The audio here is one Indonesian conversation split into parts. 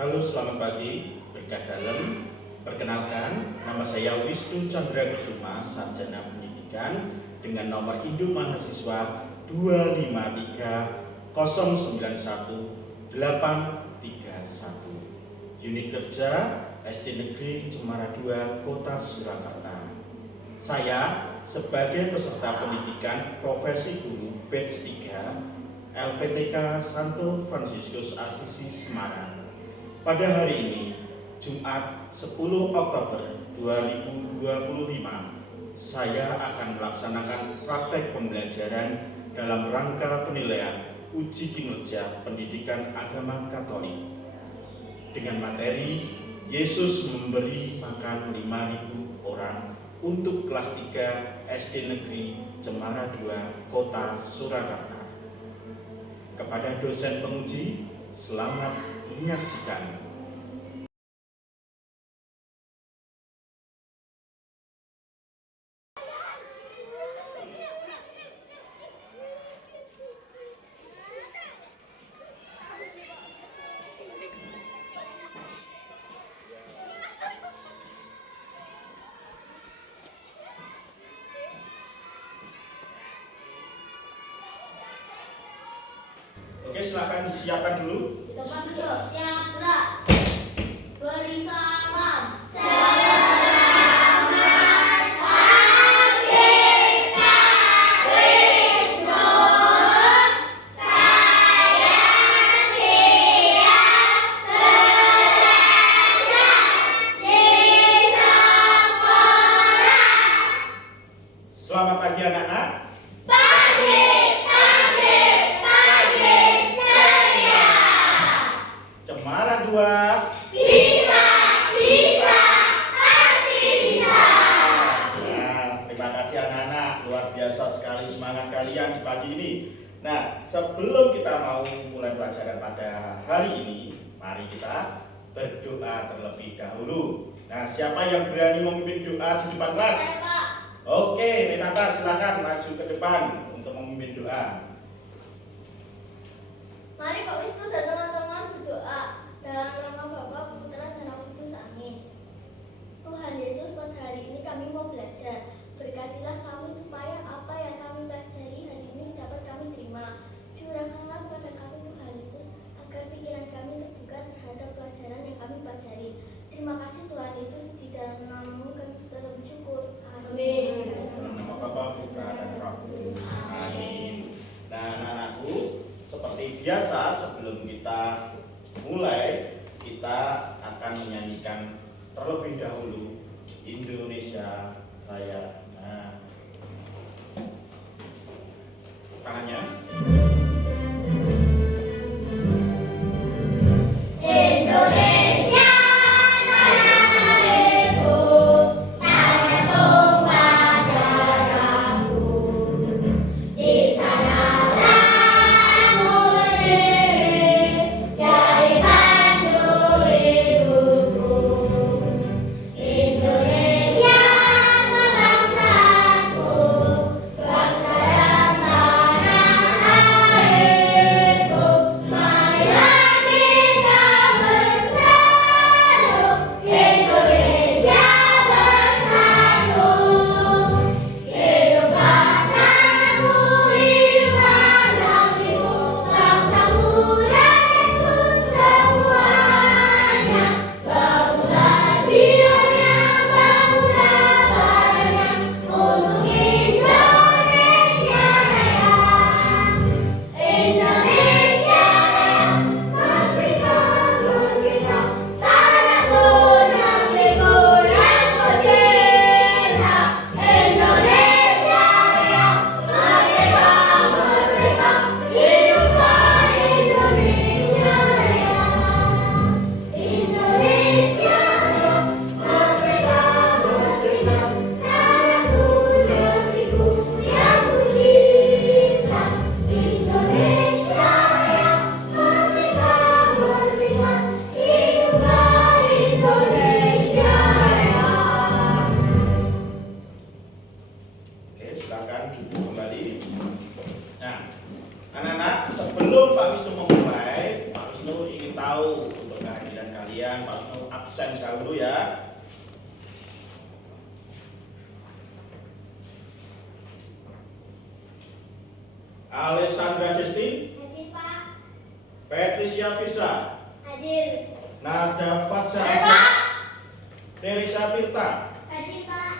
Halo, selamat pagi, berkat dalam. Perkenalkan, nama saya Wisnu Chandra Kusuma, Sarjana Pendidikan dengan nomor induk mahasiswa 253091831. Unit kerja SD Negeri Cemara 2, Kota Surakarta. Saya sebagai peserta pendidikan profesi guru batch 3 LPTK Santo Fransiskus Assisi Semarang. Pada hari ini, Jumat 10 Oktober 2025, saya akan melaksanakan praktek pembelajaran dalam rangka penilaian uji kinerja pendidikan agama Katolik dengan materi Yesus memberi makan 5.000 orang untuk kelas 3 SD Negeri Cemara 2, Kota Surakarta. Kepada dosen penguji, selamat menyaksikan. Oke, silakan disiapkan dulu. Tempat duduk, siap, gerak. Beri salam. Selamat pagi anak-anak. Cemara 2. Bisa, pasti bisa. Nah, terima kasih anak-anak, luar biasa sekali semangat kalian di pagi ini. Nah, sebelum kita mau mulai pelajaran pada hari ini, mari kita berdoa terlebih dahulu. Nah, siapa yang berani memimpin doa di depan kelas? Saya, Pak. Oke, Renata silakan maju ke depan untuk memimpin doa. Mari Pak Wisnu dan teman-teman berdoa dalam nama Bapa, Putra, dan Roh Kudus. Amin. Tuhan Yesus, pada hari ini kami mau belajar. Berkatilah kami supaya apa yang kami pelajari hari ini dapat kami terima. Curahkanlah kepada kami Tuhan Yesus agar pikiran kami terbuka terhadap pelajaran yang kami pelajari. Terima kasih Tuhan Yesus, di dalam namamu kami bersyukur. Amin. Dalam nama Bapa, Putra, dan Roh Kudus. Amin. Nah, anak-anakku, seperti biasa sebelum kita mulai, kita akan menyanyikan terlebih dahulu Indonesia Raya. Nah, tangannya. Indonesia tanahku, tanah tumpah darahku. Di sanalah aku berdiri, jadi pandu hidupku. Indonesia bangsaku, bangsa dan tanah Alessandra Desti, Hadir Pak. Patricia Fisa, Hadir. Nada Fatsa Hadir Asya, Pak. Teresa Tirta, Hadir Pak.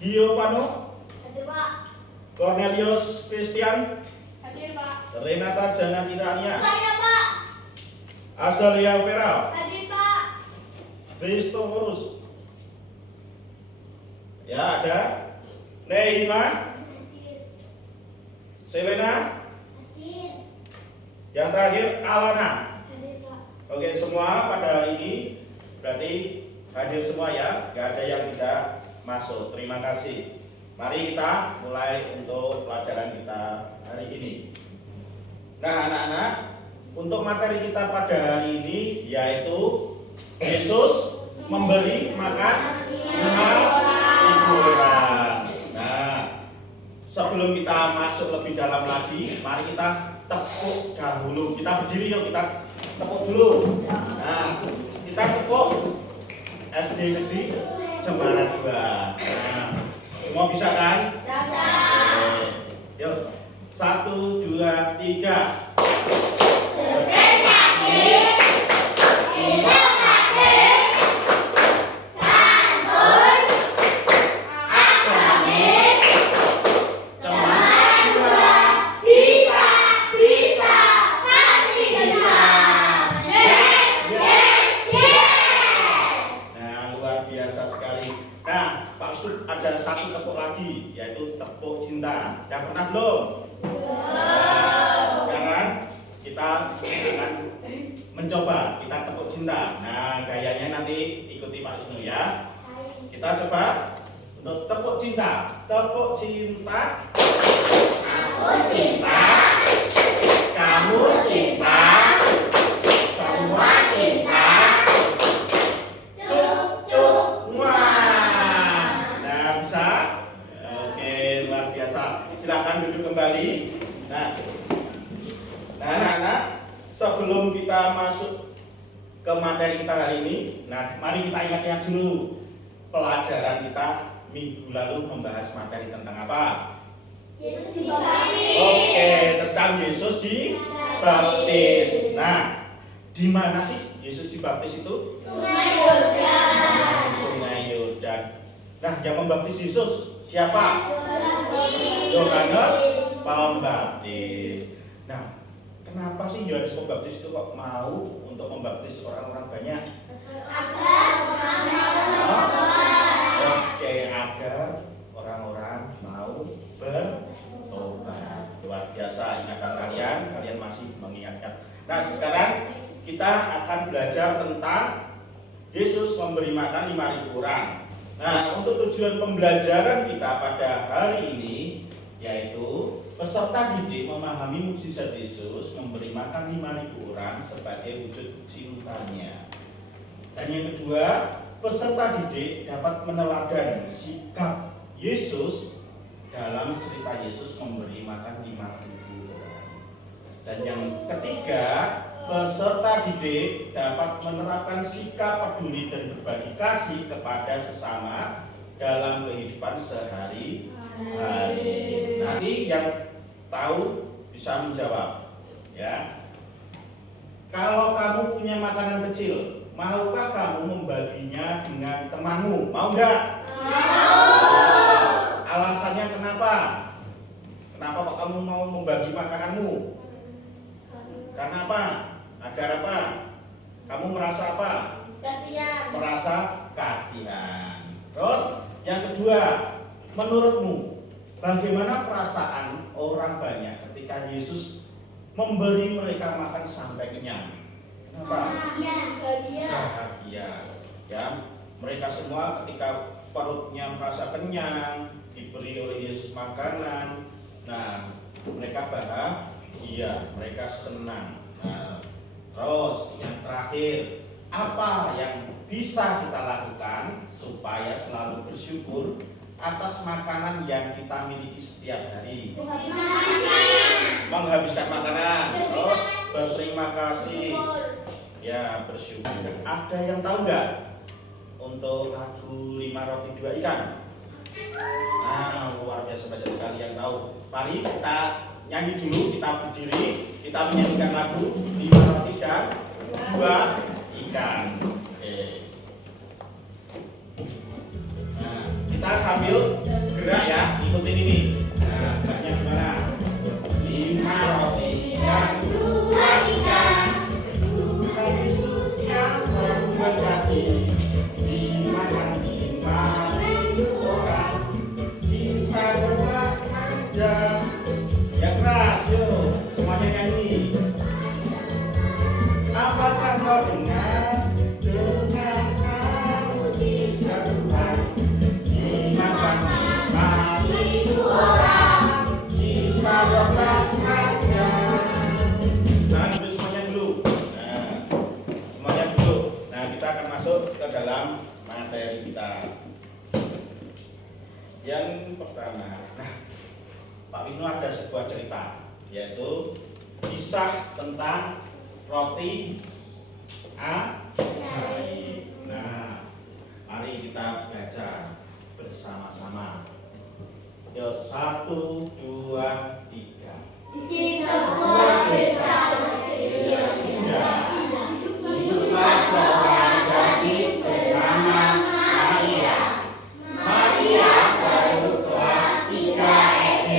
Gio Pano, Hadir Pak. Cornelius Christian, Hadir Pak. Renata Jana Kirania, Saya Pak. Azalia Vera, Hadir Pak. Christophorus. Ya, ada Neima, Hadir. Selena, Hadir. yang terakhir Alana. Hadir Pak. Oke, semua pada hari ini berarti hadir semua ya, nggak ada yang tidak masuk. Terima kasih. Mari kita mulai untuk pelajaran kita hari ini. Nah, anak-anak, untuk materi kita pada hari ini yaitu Yesus memberi makan 5.000 orang. Nah, sebelum kita masuk lebih dalam lagi, mari kita tepuk dahulu. Kita berdiri yuk, kita tepuk dulu. Nah, kita tepuk SD Negeri Cemara 2. Nah, semua bisa kan? Bisa. Oke. Yuk, 1, 2, 3. Berprestasi, inovatif, santun, akademis, Cemara 2. bisa, pasti bisa. Yes, yes, yes. Nah, luar biasa sekali. Nah, Pak Ustadz ada satu tepuk lagi, yaitu tepuk cinta. Yang pernah belum? Nah, sekarang kita akan mencoba kita tepuk cinta. Nah, gayanya nanti ikuti Pak Wisnu ya. Kita coba untuk tepuk cinta. Tepuk cinta. Aku cinta, Kamu cinta. semua cinta. Cuk cuk wah. Nah, bisa? Oke, luar biasa. Silakan duduk kembali. Nah, anak-anak, sebelum kita masuk ke materi kita hari ini, nah, mari kita ingat-ingat dulu pelajaran kita minggu lalu membahas materi tentang apa? Yesus dibaptis. Oke, tentang Yesus dibaptis. Nah, di mana sih Yesus dibaptis itu? Sungai Yordan. Sungai Yordan. Nah, yang membaptis Yesus siapa? Yohanes. Yohanes Pembaptis. Nah, kenapa sih Yohanes Pembaptis itu kok mau untuk membaptis orang-orang banyak? Agar orang mau bertobat. Oke, agar orang-orang mau bertobat. Luar biasa ingatan kalian masih mengingatkan. Nah, sekarang kita akan belajar tentang Yesus memberi makan 5.000 orang. Nah, untuk tujuan pembelajaran kita pada hari ini yaitu peserta didik memahami mukjizat Yesus memberi makan 5.000 orang sebagai wujud cintanya. Dan yang kedua, peserta didik dapat meneladan sikap Yesus dalam cerita Yesus memberi makan 5.000 orang. Dan yang ketiga, peserta didik dapat menerapkan sikap peduli dan berbagi kasih kepada sesama dalam kehidupan sehari-hari. Nanti yang tahu bisa menjawab, ya. Kalau kamu punya makanan kecil, maukah kamu membaginya dengan temanmu? Mau nggak? Alasannya kenapa? Kenapa kok kamu mau membagi makananmu? Karena apa? Agar apa? Kamu merasa apa? Kasihan. Merasa kasihan. Terus yang kedua, menurutmu bagaimana perasaan orang banyak ketika Yesus memberi mereka makan sampai kenyang? Kenapa? Bahagia. Ya, mereka semua ketika perutnya merasa kenyang, diberi oleh Yesus makanan. Nah, mereka bahagia, mereka senang. Nah, terus yang terakhir, apa yang bisa kita lakukan supaya selalu bersyukur atas makanan yang kita miliki setiap hari? Menghabiskan makanan, terus berterima kasih, ya bersyukur. Ada yang tahu nggak untuk lagu 5 roti 2 ikan? Nah, luar biasa banyak sekali yang tahu. Mari kita nyanyi dulu, kita berdiri, kita menyanyikan lagu 5 roti dan 2 ikan. Oke. Nah, kita sambil gerak ya, ikutin ini. Nah, geraknya gimana? 5 roti dan 2 ikan. Tuhan Yesus yang memberkati. 5.000 orang. Bisa 12 aja. Ya keras, yuk. Semuanya nyanyi. Apakah kau dengar? Dengar kamu bisa Tuhan. 5.000 orang. Sisa 12 aja. Nah, itu semuanya dulu. Nah, semuanya dulu. Nah, kita akan masuk ke dalam materi kita. Yang pertama, nah, Pak Wisnu ada sebuah cerita, yaitu kisah tentang roti ajaib. Nah, mari kita baca bersama-sama. Yuk, 1, 2, 3. Di sebuah desa kecil hiduplah seorang gadis bernama Maria. Maria baru kelas 3 SD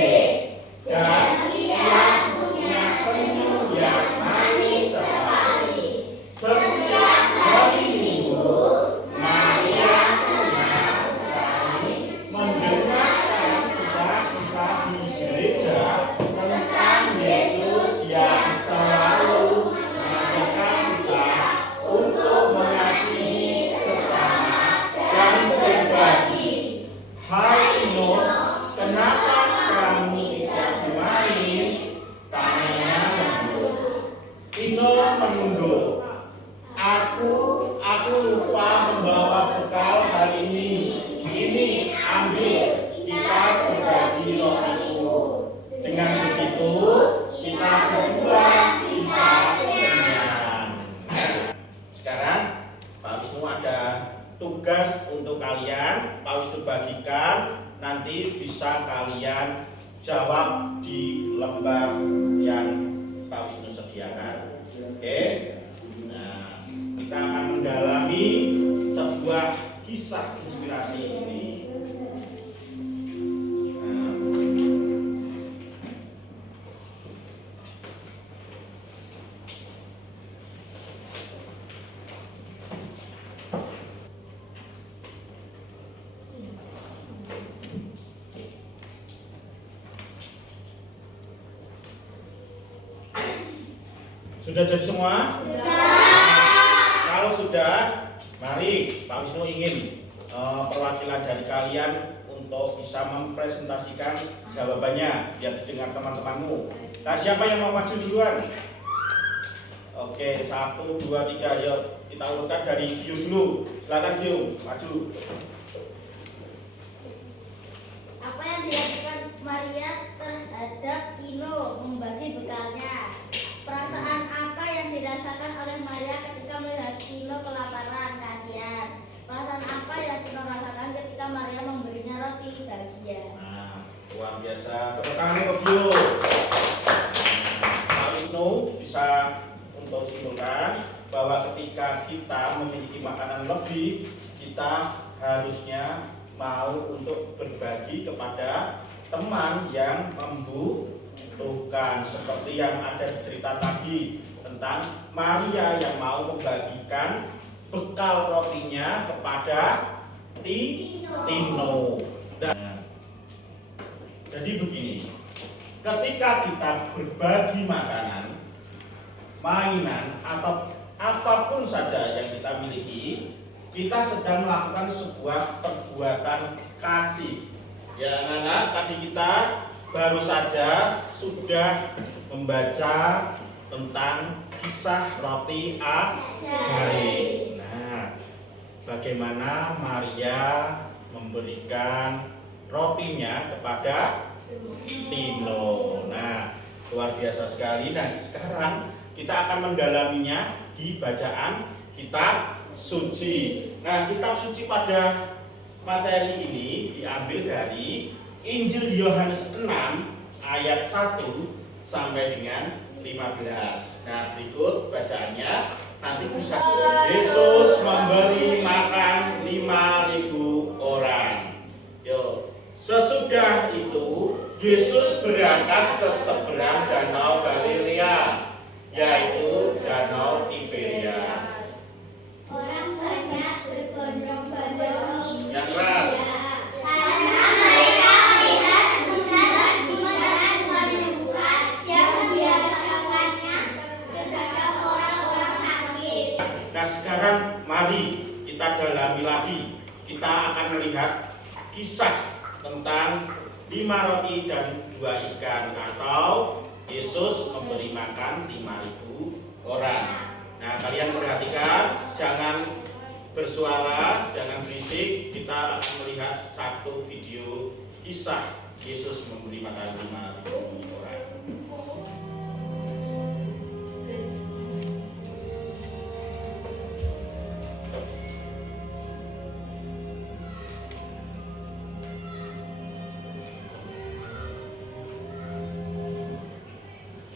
dan ia punya senyum yang manis sekali. Setiap hari Minggu, Maria senang sekali mendengarkan kisah-kisah di gereja tentang Yesus yang selalu mengajarkan kita untuk mengasihi sesama dan berbagi. Hai Ino, kenapa kamu tidak bermain? Tanyanya menunduk. Ino menunduk. Aku lupa membawa bekal hari ini. Ini ambil, kita berbagi rotiku. Dengan begitu, kita berdua bisa kenyang. Sekarang, Pak Wisnu ada tugas untuk kalian. Pak Wisnu bagikan, nanti bisa kalian jawab di lembar yang Pak Wisnu sediakan. Oke? Nah, kita akan mendalami sebuah kisah inspirasi ini. Sudah jadi semua? Kalau sudah, mari Pak Wisnu ingin perwakilan dari kalian untuk bisa mempresentasikan jawabannya biar didengar teman-temanmu. Nah, siapa yang mau maju duluan? Oke, 1, 2, 3, yuk kita urutkan dari Gio dulu. Silakan Gio, maju. Apa yang dilakukan Maria terhadap Ino membagi bekalnya? Perasaan apa yang dirasakan oleh Maria ketika melihat Ino kelaparan, kasihan? Perasaan apa yang Ino rasakan ketika Maria memberinya roti bahagia? Nah, luar biasa. Tepuk tangan untuk Gio. Pak Wisnu bisa untuk simpulkan bahwa ketika kita memiliki makanan lebih, kita harusnya mau untuk berbagi kepada teman yang membutuhkan, seperti yang ada di cerita tadi tentang Maria yang mau membagikan bekal rotinya kepada Tino. Dan jadi begini, ketika kita berbagi makanan, mainan atau apapun saja yang kita miliki, kita sedang melakukan sebuah perbuatan kasih. Ya anak-anak, tadi kita baru saja sudah membaca tentang kisah roti ajaib. Nah, bagaimana Maria memberikan rotinya kepada Tino. Nah, luar biasa sekali. Nah, sekarang kita akan mendalaminya di bacaan kitab suci. Nah, kitab suci pada materi ini diambil dari Injil Yohanes 6 ayat 1 sampai dengan 15. Nah, berikut bacaannya. Nanti bisa. Yesus memberi makan 5.000 orang. Yo, sesudah itu Yesus berangkat ke seberang Danau Galilea, yaitu Danau Tiberias. Orang banyak berbondong-bondong Yang keras. karena mereka melihat mujizat-mujizat penyembuhan yang diadakannya terhadap orang-orang sakit. Nah, sekarang mari kita dalami lagi. Kita akan melihat kisah tentang 5 roti dan 2 ikan, atau Yesus memberi makan 5.000 orang. Nah, kalian perhatikan, jangan bersuara, jangan berisik. Kita akan melihat satu video kisah Yesus memberi makan 5.000 orang.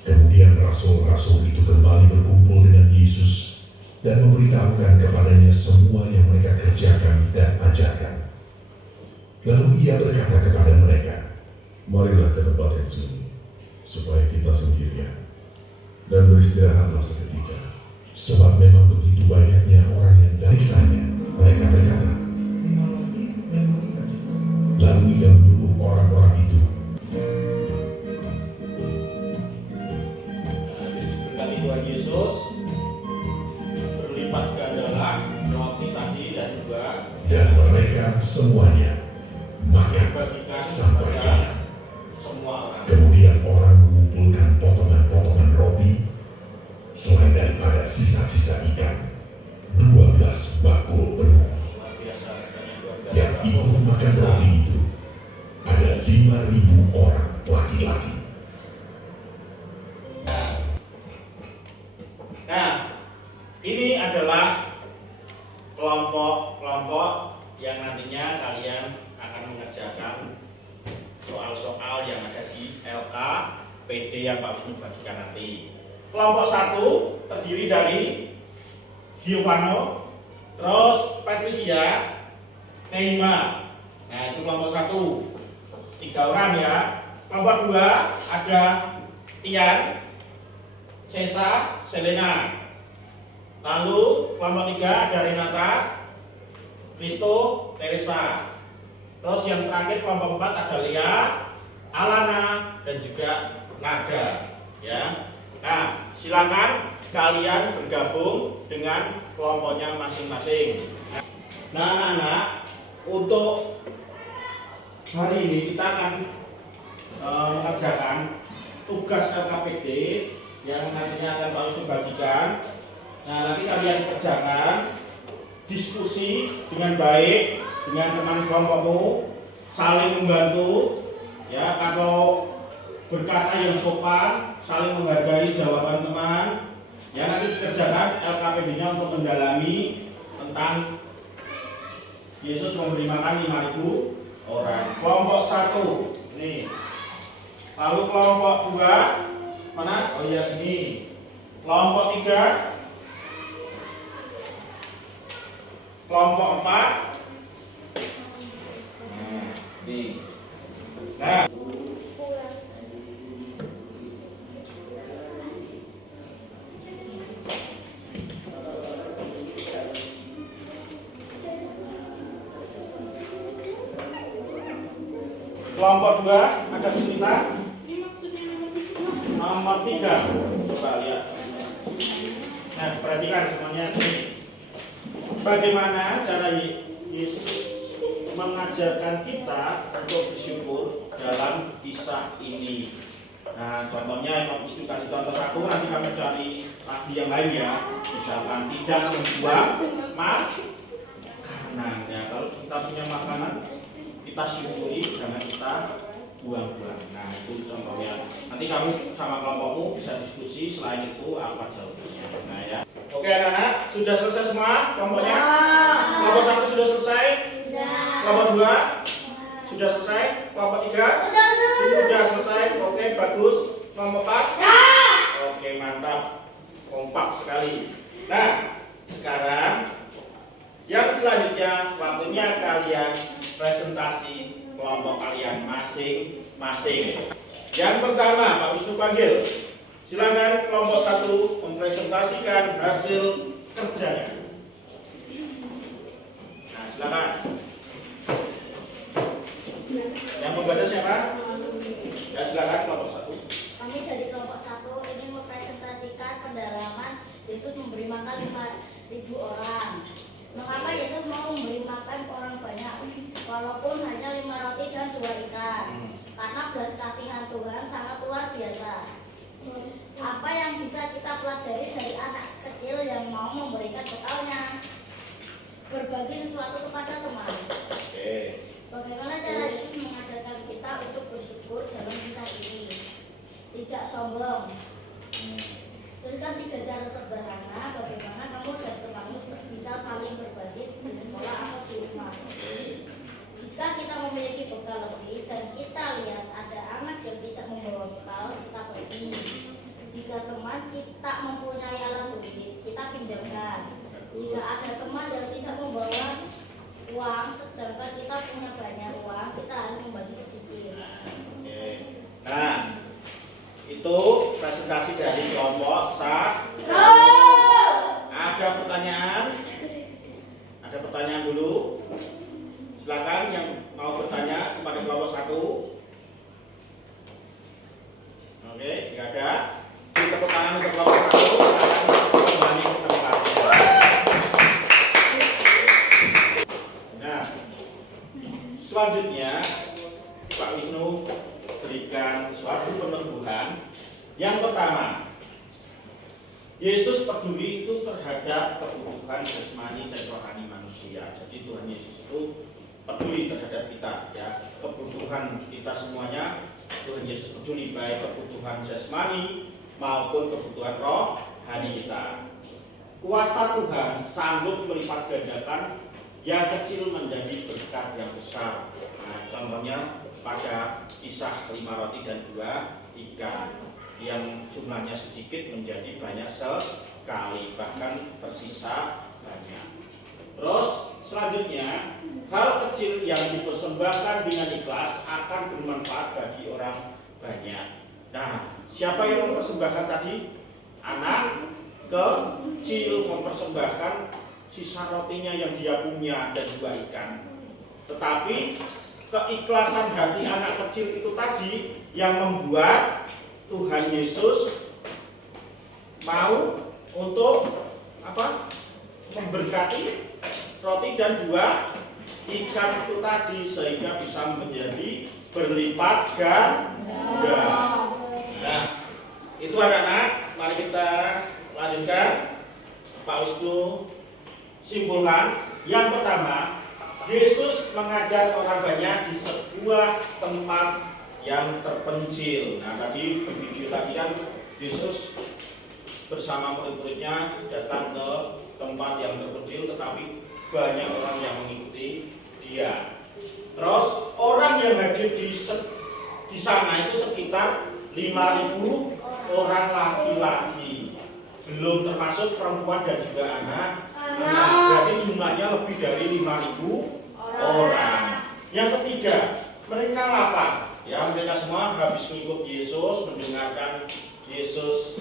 Kemudian rasul-rasul itu kembali berkumpul dengan Yesus dan memberitahukan kepadanya semua yang mereka kerjakan dan ajarkan. Lalu ia berkata kepada mereka, "Marilah ke tempat yang sunyi, supaya kita sendirian, dan beristirahatlah seketika, sebab memang begitu banyaknya orang yang dari mereka berkata." Lalu ia menyuruh orang-orang itu, Tuhan Yesus berlipat gandalah roti tadi dan juga dan mereka semuanya makan bagikan sampai kepada kenyang. semua orang. Kemudian orang mengumpulkan potongan-potongan roti selain daripada sisa-sisa ikan, 12 bakul penuh. Luar biasa, sekali, luar biasa. Yang ikut makan roti itu ada 5.000 orang laki-laki. Nah, ini adalah kelompok-kelompok yang nantinya kalian akan mengerjakan soal-soal yang ada di LKPD yang Pak Wisnu bagikan nanti. Kelompok 1 terdiri dari Giovanni, terus Patricia, Neima. Nah, itu kelompok 1, 3 orang ya. Kelompok 2 ada Tian, Cesa, Selena. Lalu kelompok 3 ada Renata, Risto, Teresa. Terus yang terakhir kelompok 4 ada Lea, Alana, dan juga Nada. Ya. Nah, silakan kalian bergabung dengan kelompoknya masing-masing. Nah, anak-anak, untuk hari ini kita akan mengerjakan tugas LKPD yang nantinya akan Pak Wisnu bagikan. Nah, nanti kalian kerjakan diskusi dengan baik dengan teman kelompokmu, saling membantu ya. Kalau berkata yang sopan, saling menghargai jawaban teman ya. Nanti dikerjakan LKPD-nya untuk mendalami tentang Yesus memberi makan 5.000 orang. Kelompok 1 nih. Lalu kelompok 2 mana? Oh iya, sini. Kelompok 3, kelompok 4. Nah, nih. Nah, kelompok 2 ada cerita. Nomor 3, coba lihat. Nah, perhatikan semuanya sini. Bagaimana cara Yesus mengajarkan kita untuk bersyukur dalam kisah ini? Nah, contohnya kalau Wisnu kasih contoh 1, nanti kami cari lagi yang lain ya. Misalkan tidak membuang makanan. Ya, kalau kita punya makanan, kita syukuri, jangan kita buang-buang. Nah, itu contohnya. Nanti kamu sama kelompokmu bisa diskusi. Selain itu apa jawabannya? Nah ya. Oke anak-anak, sudah selesai semua kelompoknya? Kelompok 1 sudah selesai? Kelompok 2 sudah selesai? Kelompok 3 sudah selesai? Oke. bagus? Kelompok 4? Oke, mantap. Kompak sekali. Nah, sekarang yang selanjutnya waktunya kalian presentasi kelompok kalian masing-masing. Yang pertama, Pak Wisnu panggil. Silakan kelompok 1 mempresentasikan hasil kerjanya. Nah, silakan. Yang membaca siapa? Ya, silakan kelompok 1. Kami dari kelompok 1 ingin mempresentasikan pendalaman Yesus memberi makan 5.000 orang. Mengapa Yesus mau memberi makan orang banyak walaupun hanya 5 roti dan 2 ikan? Karena belas kasihan Tuhan sangat luar biasa. Apa yang bisa kita pelajari dari anak kecil yang mau memberikan bekalnya? Berbagi sesuatu kepada teman. Oke. Bagaimana cara Yesus mengajarkan kita untuk bersyukur dalam kisah ini? Tidak sombong. Tuliskan 3 cara sederhana bagaimana kamu dan temanmu bisa saling berbagi di sekolah atau di rumah. Jika kita memiliki bekal lebih dan kita lihat ada anak yang tidak membawa bekal, kita bagi. Jika teman kita mempunyai alat tulis, kita pinjamkan. Jika ada teman yang tidak membawa uang, sedangkan kita punya banyak uang, kita harus membagi sedikit. Oke. Nah, itu presentasi dari kelompok 1. Ada pertanyaan? Ada pertanyaan dulu? Silakan yang mau bertanya kepada kelompok 1. Oke, jika ada, beri tepuk tangan untuk kelompok 1. Silakan kembali ke tempatnya. Nah, selanjutnya Pak Wisnu berikan suatu peneguhan. Yang pertama, Yesus peduli itu terhadap kebutuhan jasmani dan rohani manusia. Jadi Tuhan Yesus itu peduli terhadap kita, ya, kebutuhan kita semuanya. Tuhan Yesus peduli baik kebutuhan jasmani maupun kebutuhan rohani kita. Kuasa Tuhan sanggup melipat gandakan yang kecil menjadi berkat yang besar. Nah, contohnya pada kisah 5 roti dan 2 ikan yang jumlahnya sedikit menjadi banyak sekali, bahkan tersisa banyak. Terus selanjutnya, hal kecil yang dipersembahkan dengan ikhlas akan bermanfaat bagi orang banyak. Nah, siapa yang mempersembahkan tadi? Anak kecil mempersembahkan sisa rotinya yang dia punya dan 2 ikan. Tetapi keikhlasan hati anak kecil itu tadi yang membuat Tuhan Yesus mau untuk apa? Memberkati roti dan 2 ikan itu tadi sehingga bisa menjadi berlipat ganda. Nah, itu anak-anak, mari kita lanjutkan. Pak Wisnu simpulkan. Yang pertama, Yesus mengajar orang banyak di sebuah tempat yang terpencil. Nah, tadi di video tadi kan Yesus bersama murid-muridnya datang ke tempat yang terpencil, tetapi banyak orang yang mengikuti dia. Terus orang yang hadir di sana itu sekitar 5.000 orang laki-laki, belum termasuk perempuan dan juga anak. Berarti jumlahnya lebih dari 5.000 orang. Yang ketiga, mereka lapar. Ya, mereka semua habis mengikut Yesus, mendengarkan Yesus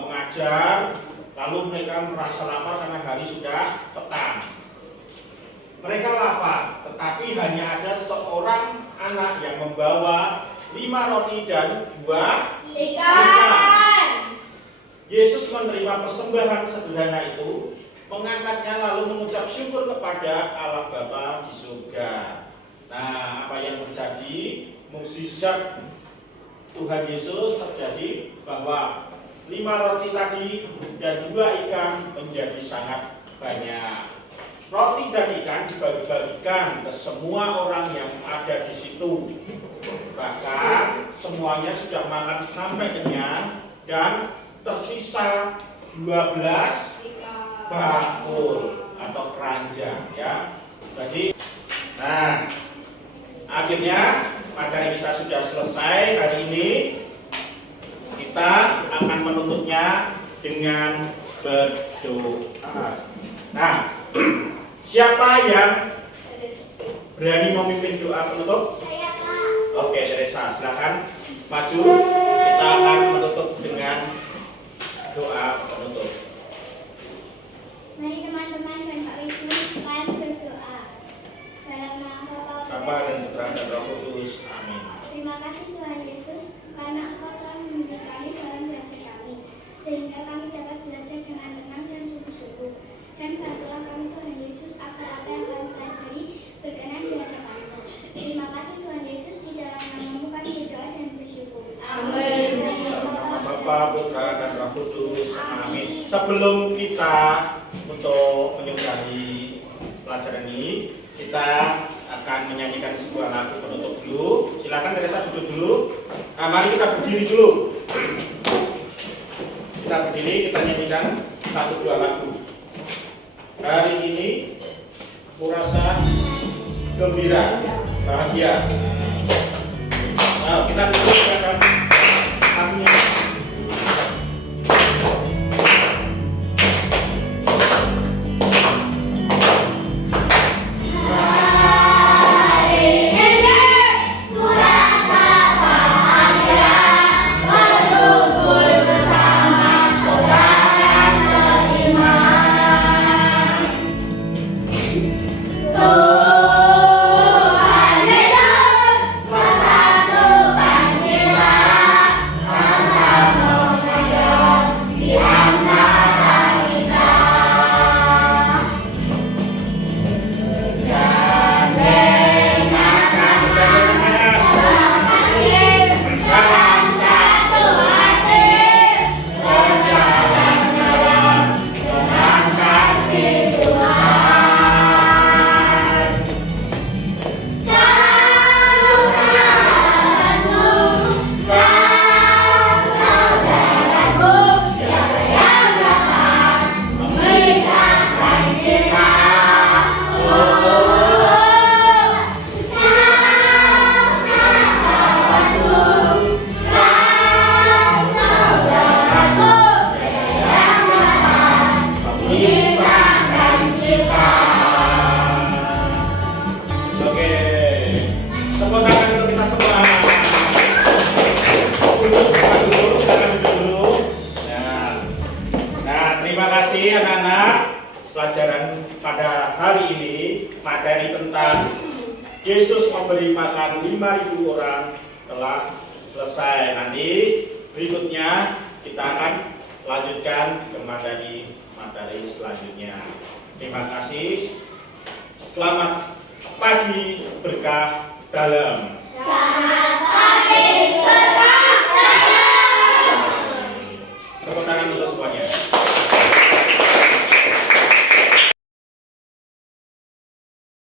mengajar, lalu mereka merasa lapar karena hari sudah petang. Mereka lapar, tetapi hanya ada seorang anak yang membawa 5 roti dan 2 ikan. Yesus menerima persembahan sederhana itu, mengangkatnya lalu mengucap syukur kepada Allah Bapa di surga. Nah, apa yang terjadi? Mukjizat Tuhan Yesus terjadi bahwa 5 roti tadi dan 2 ikan menjadi sangat banyak. Roti dan ikan dibagi-bagikan ke semua orang yang ada di situ. Bahkan semuanya sudah makan sampai kenyang dan tersisa 12 bakul atau keranjang, ya. Jadi, nah, akhirnya materi kita sudah selesai hari ini. kita akan menutupnya dengan berdoa. Nah, siapa yang berani memimpin doa penutup? Saya Pak. Oke, Teresa, silakan maju. Kita akan menutup dengan doa penutup. Mari teman-teman dan Pak Wisnu kalian berdoa. Dalam nama Bapa dan Putra dan Roh Kudus. Amin. Terima kasih Tuhan Yesus karena Engkau telah membimbing kami dalam belajar kami, sehingga kami dapat belajar dengan tenang dan sungguh-sungguh. Dan bantulah kami Tuhan Yesus agar apa yang kami pelajari berkenan di hadapan-Mu. Terima kasih Tuhan Yesus, di dalam nama-Mu kami berdoa dan bersyukur. Amin. Dalam nama Bapa, Putra dan Roh Kudus. Amin. Sebelum kita untuk menyudahi pelajaran ini, kita akan menyanyikan sebuah lagu penutup dulu. Silakan Teresa duduk dulu. Nah, mari kita berdiri dulu. Kita berdiri, kita nyanyikan satu dua lagu. Hari ini kurasa gembira, bahagia. Nah, kita dulu akan lagunya. Pelajaran pada hari ini materi tentang Yesus memberi makan 5.000 orang telah selesai. Nanti berikutnya kita akan lanjutkan ke materi selanjutnya. Terima kasih. Selamat pagi, berkah dalam.